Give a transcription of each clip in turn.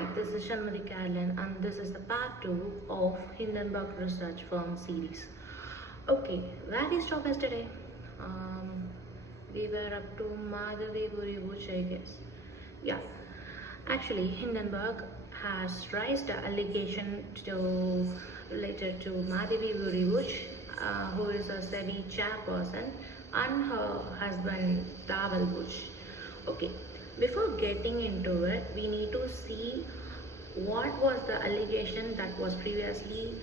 Hi, this is Shunmathi and this is the part 2 of Hindenburg Research Firm series. Okay, where we stopped yesterday? We were up to Madhabi, I guess. Yeah, actually Hindenburg has raised the allegation related to Madhabi who is a SEBI chairperson, and her husband Dawal Bush. Okay, before getting into it, we need to see what was the allegation that was previously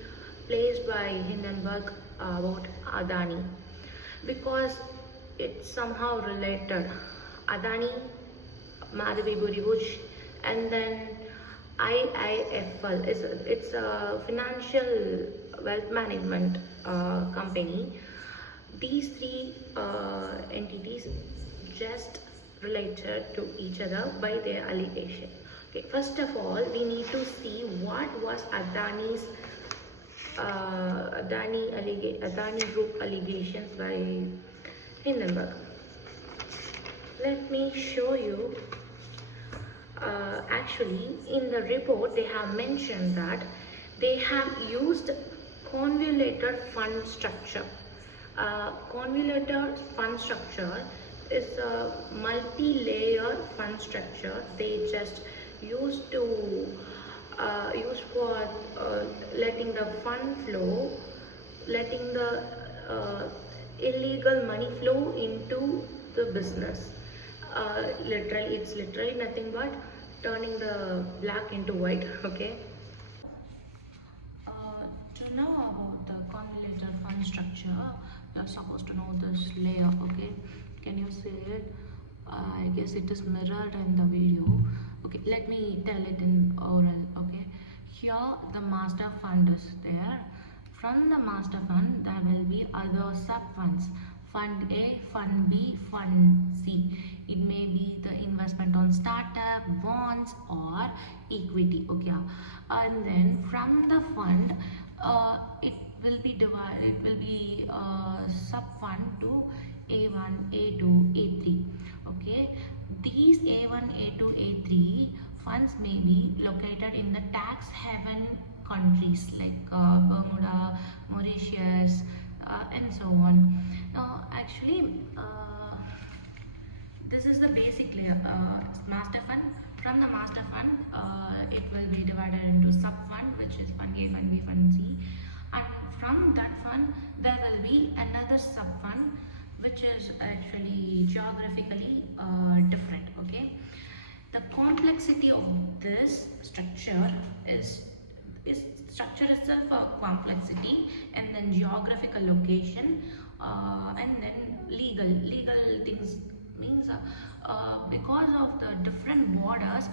placed by Hindenburg about Adani, because it's somehow related. Adani, Madhabi Bush, and then IIFL. It's a financial wealth management company. These three entities just related to each other by their allegation. Okay, first of all, we need to see what was Adani's Adani Group allegations by Hindenburg. Let me show you. Actually, in the report, they have mentioned that they have used convoluted fund structure. Convoluted fund structure is a multi-layer fund structure. They just use for letting the fund flow, letting the illegal money flow into the business. It's literally nothing but turning the black into white. Okay. To know about the convoluted fund structure, you're supposed to know this layer. Okay, can you see it? I guess it is mirrored in the video. Okay, let me tell it in oral. Okay, here the master fund is there. From the master fund, there will be other sub funds. Fund A, Fund B, Fund C. It may be the investment on startup, bonds, or equity. Okay, and then from the fund, it will be divided. It will be sub fund to A1, A2, A3. Okay, these A1, A2, A3 funds may be located in the tax haven countries like Bermuda, Mauritius, and so on. Now, actually, this is the basic layer. Master fund. From the master fund, it will be divided into sub fund, which is fund A, fund B, fund C, and from that fund there will be another sub fund, which is actually geographically different. Okay, the complexity of this structure is structure itself a complexity, and then geographical location, and then legal things means because of the different borders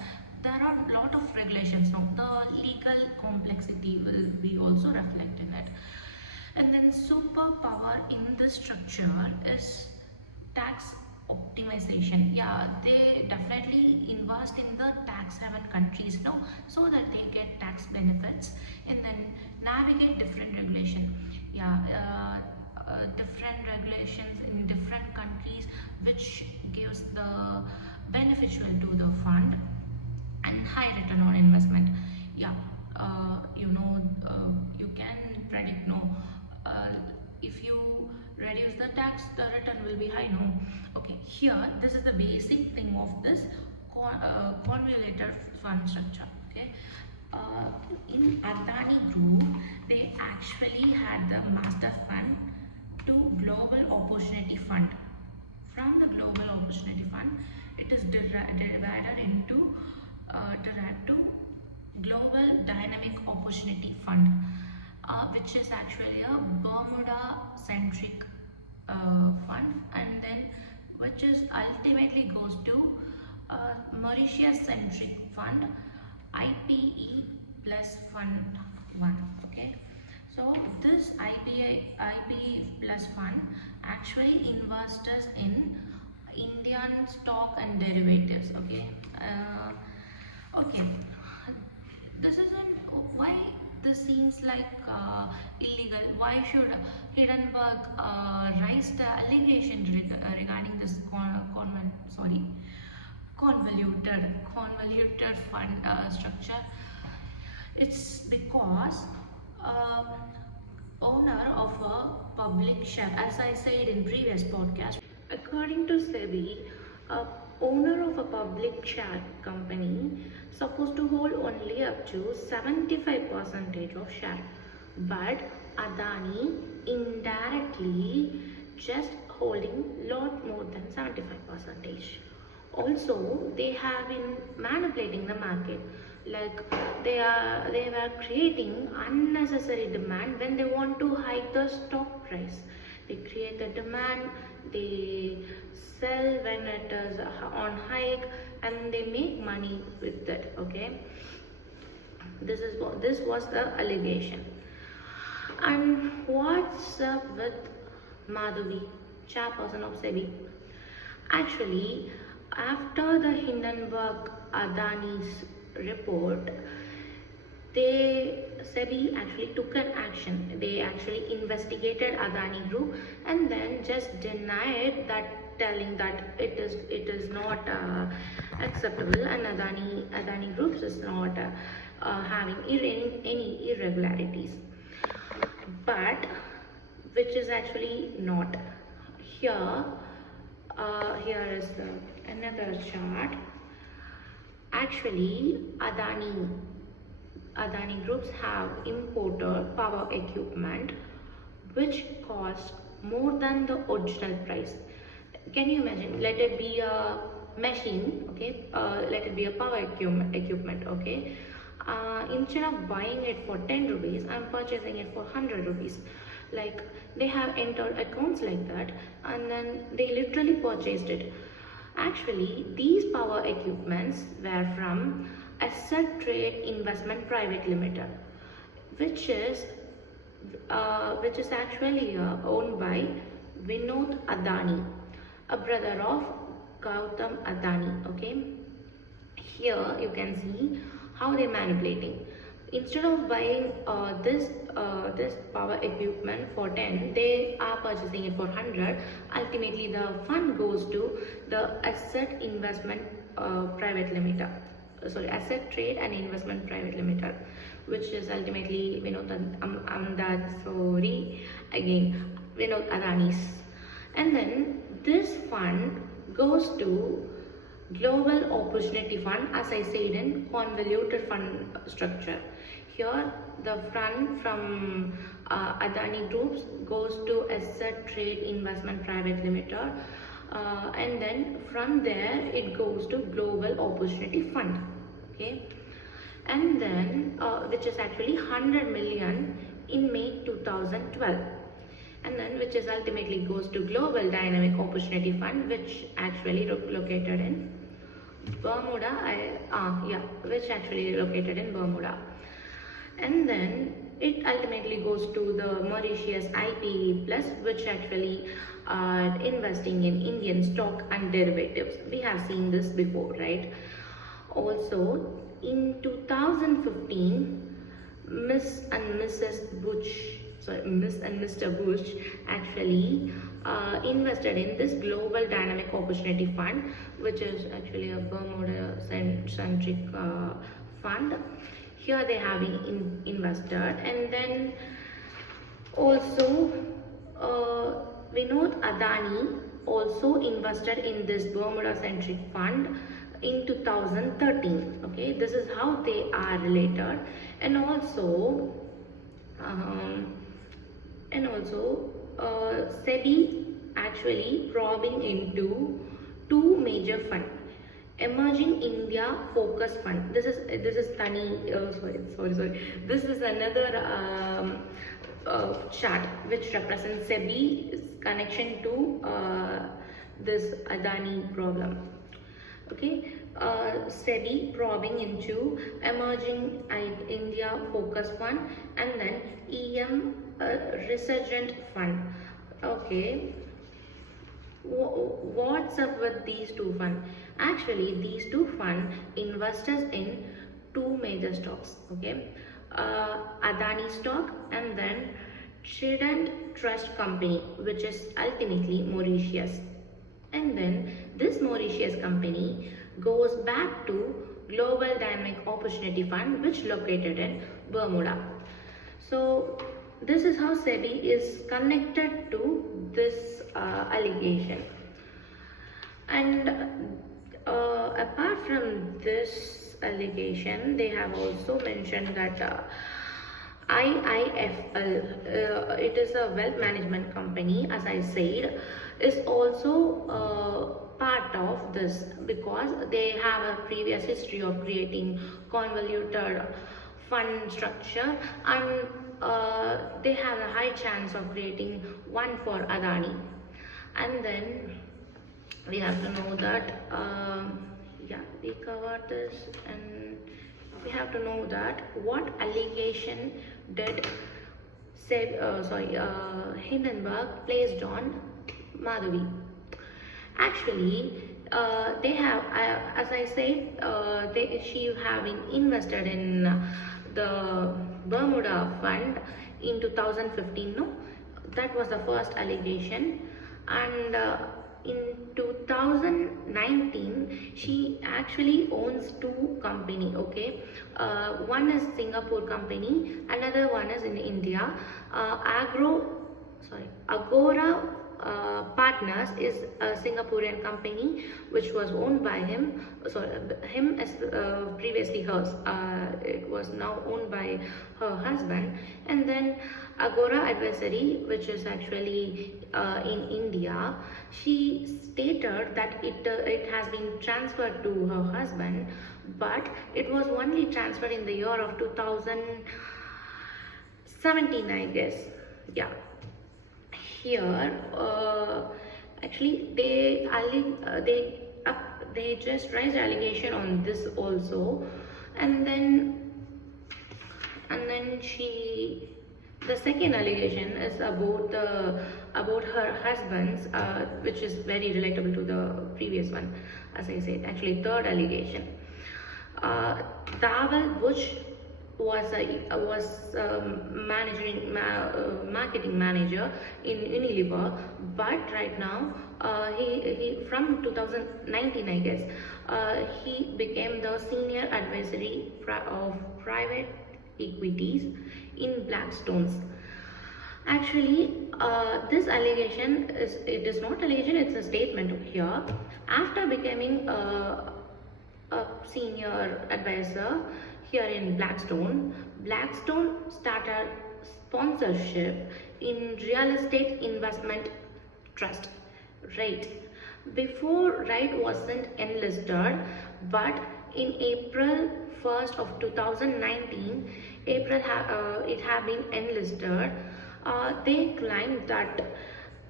there are a lot of regulations. Now the legal complexity will be also reflected in it. And then superpower in this structure is tax optimization. Yeah, they definitely invest in the tax haven countries now, so that they get tax benefits, and then navigate different regulation. Yeah, different regulations in different countries, which gives the beneficial to the fund and high return on investment. Yeah, you can predict, no, if you reduce the tax, the return will be high, no. Okay, here this is the basic thing of this convoluted fund structure. Okay, in Adani Group, they actually had the master fund to Global Opportunity Fund. From the Global Opportunity Fund, it is divided into derived to Global Dynamic Opportunity Fund, which is actually a Bermuda centric fund, and then which is ultimately goes to Mauritius centric fund, IPE plus fund 1. Okay, so this IPE plus fund actually invests in Indian stock and derivatives. Okay, okay, this isn't why this seems like illegal. Why should Hindenburg raise the allegation regarding this convent? Sorry, convoluted fund structure. It's because uh, owner of a public share, as I said in previous podcast, according to SEBI, a owner of a public share company supposed to hold only up to 75% of share, but Adani indirectly just holding lot more than 75%. Also, they have been manipulating the market, like they were creating unnecessary demand when they want to hike the stock price. They create the demand, they sell when it is on hike, and they make money with that. Okay, this was the allegation. And what's up with Madhabi, chairperson of SEBI? Actually, after the Hindenberg Adani's report, SEBI actually took an action. They actually investigated Adani Group and then just denied that, telling that it is not acceptable, and Adani Groups is not having any irregularities. But which is actually not here. Here is another chart. Actually, Adani groups have imported power equipment which cost more than the original price. Can you imagine? Let it be a machine, okay? Let it be a power equipment, okay? Instead of buying it for 10 rupees, I'm purchasing it for 100 rupees. Like, they have entered accounts like that, and then they literally purchased it. Actually, these power equipments were from Asset Trade Investment Private Limited, which is actually owned by Vinod Adani, a brother of Gautam Adani. Okay, here you can see how they're manipulating. Instead of buying this power equipment for 10, they are purchasing it for 100. Ultimately, the fund goes to the Asset Investment Private Limited. Asset Trade and Investment Private Limited, which is ultimately Vinod Adani's. And then this fund goes to Global Opportunity Fund, as I said, in convoluted fund structure. Here, the fund from Adani Groups goes to Asset Trade Investment Private Limited, and then from there it goes to Global Opportunity Fund. Okay, and then which is actually 100 million in May 2012. And then which is ultimately goes to Global Dynamic Opportunity Fund, which actually located in Bermuda. Which actually located in Bermuda. And then it ultimately goes to the Mauritius IPE Plus, which actually investing in Indian stock and derivatives. We have seen this before, right? Also, in 2015, Miss and Mr. Bush actually invested in this Global Dynamic Opportunity Fund, which is actually a Bermuda-centric fund. Here they have invested, and then also Vinod Adani also invested in this Bermuda-centric fund in 2013. Okay, this is how they are related. And also SEBI actually probing into two major funds. Emerging India Focus Fund. This is Tani. Sorry. This is another chart which represents SEBI's connection to this Adani problem. Okay, SEBI probing into Emerging India Focus Fund, and then EM Resurgent Fund. Okay, what's up with these two funds? Actually, these two funds investors in two major stocks. Okay, Adani stock, and then Trident Trust Company, which is ultimately Mauritius. And then this Mauritius company goes back to Global Dynamic Opportunity Fund, which located in Bermuda. So this is how SEBI is connected to this allegation. And apart from this allegation, they have also mentioned that IIFL, it is a wealth management company, as I said, is also part of this, because they have a previous history of creating convoluted fund structure, and they have a high chance of creating one for Adani. And then we have to know that yeah, we covered this, and we have to know that what allegation did Hindenburg placed on Madhabi. Actually, they have, as I said, she have been invested in the Bermuda fund in 2015. No, that was the first allegation, and in 2019 she actually owns two company. Okay, one is Singapore company, another one is in India. Agora Partners is a Singaporean company which was owned by him. Him as previously hers. It was now owned by her husband. And then Agora Advisory, which is actually in India, she stated that it has been transferred to her husband, but it was only transferred in the year of 2017, I guess. Yeah. Here, actually, they just raised allegation on this also, and then the second allegation is about her husband's, which is very relatable to the previous one, as I said. Actually, third allegation, Dawal Bush was marketing manager in Unilever, but right now he from 2019, I guess, he became the senior advisory of private equities in Blackstone's. Actually, this allegation it is not allegation, it's a statement here. After becoming a senior advisor here in Blackstone started sponsorship in real estate investment trust, right? Before Wright wasn't enlisted, but in April 1st of 2019, it had been enlisted. They claimed that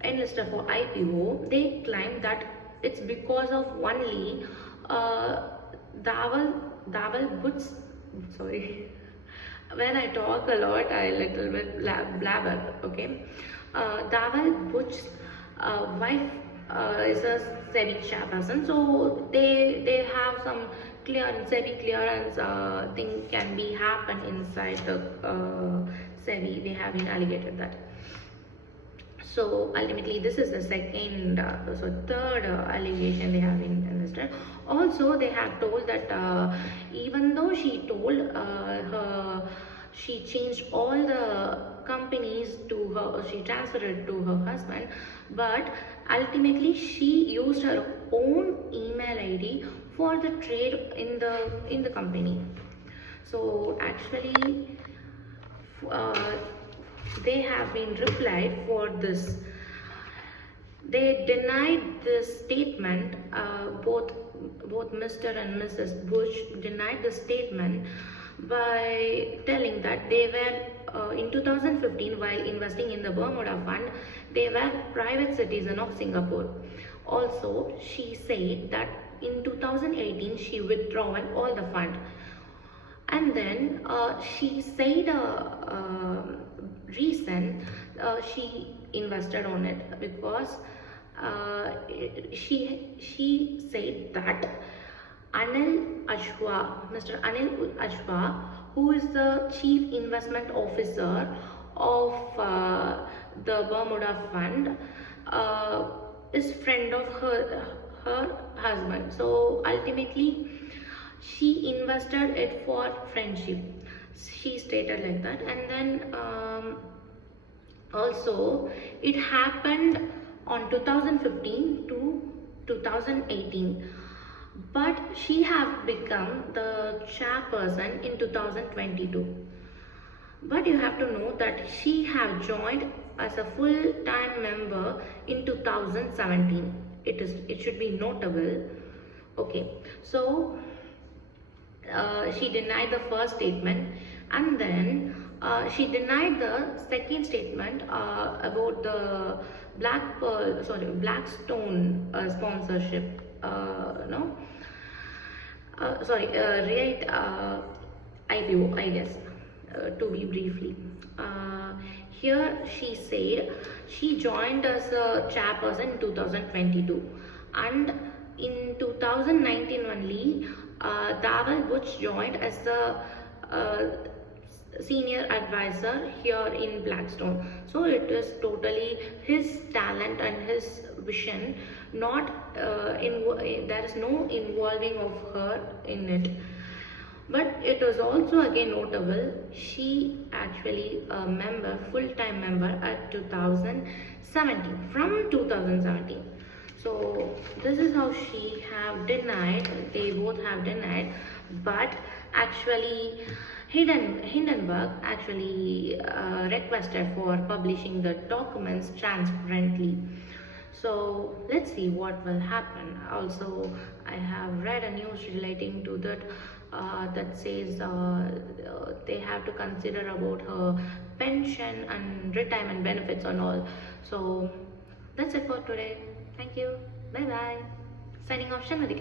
enlisted for IPO. They claimed that it's because of only Dawal Bush. Sorry, when I talk a lot, I little bit blabber. Okay, Dawal Bush's wife is a SEBI chairperson, so they have some SEBI clearance thing can be happen inside the SEBI. They have been alleged that. So ultimately, this is the second, third allegation they have been enlisted. Also, they have told that even though she told she changed all the companies to her, she transferred it to her husband, but ultimately she used her own email ID for the trade in the company. So actually, they have been replied for this. They denied this statement. Both Mr. and Mrs. Bush denied the statement by telling that they were in 2015, while investing in the Bermuda fund, they were private citizen of Singapore. Also, she said that in 2018 she withdrew all the fund. And then she said reason she invested on it, because she said that Mr. Anil Ashwa, who is the chief investment officer of the Bermuda fund, is friend of her husband. So ultimately she invested it for friendship, she stated like that. And then also it happened on 2015 to 2018, but she have become the chairperson in 2022. But you have to know that she have joined as a full-time member in 2017. It should be notable. Okay, so she denied the first statement, and then she denied the second statement about the Blackstone sponsorship. No, sorry, right, IPO, I guess, to be briefly. Here she said she joined as a chairperson in 2022, and in 2019 only, Dawal Butch joined as the senior advisor here in Blackstone. So it is totally his talent and his vision, not there is no involving of her in it. But it was also again notable, she actually a member, full-time member at 2017, from 2017. So this is how she have denied, they both have denied. But actually Hindenburg actually requested for publishing the documents transparently. So let's see what will happen. Also, I have read a news relating to that, that says they have to consider about her pension and retirement benefits and all. So that's it for today. Thank you. Bye bye. Signing off, Shunmathi.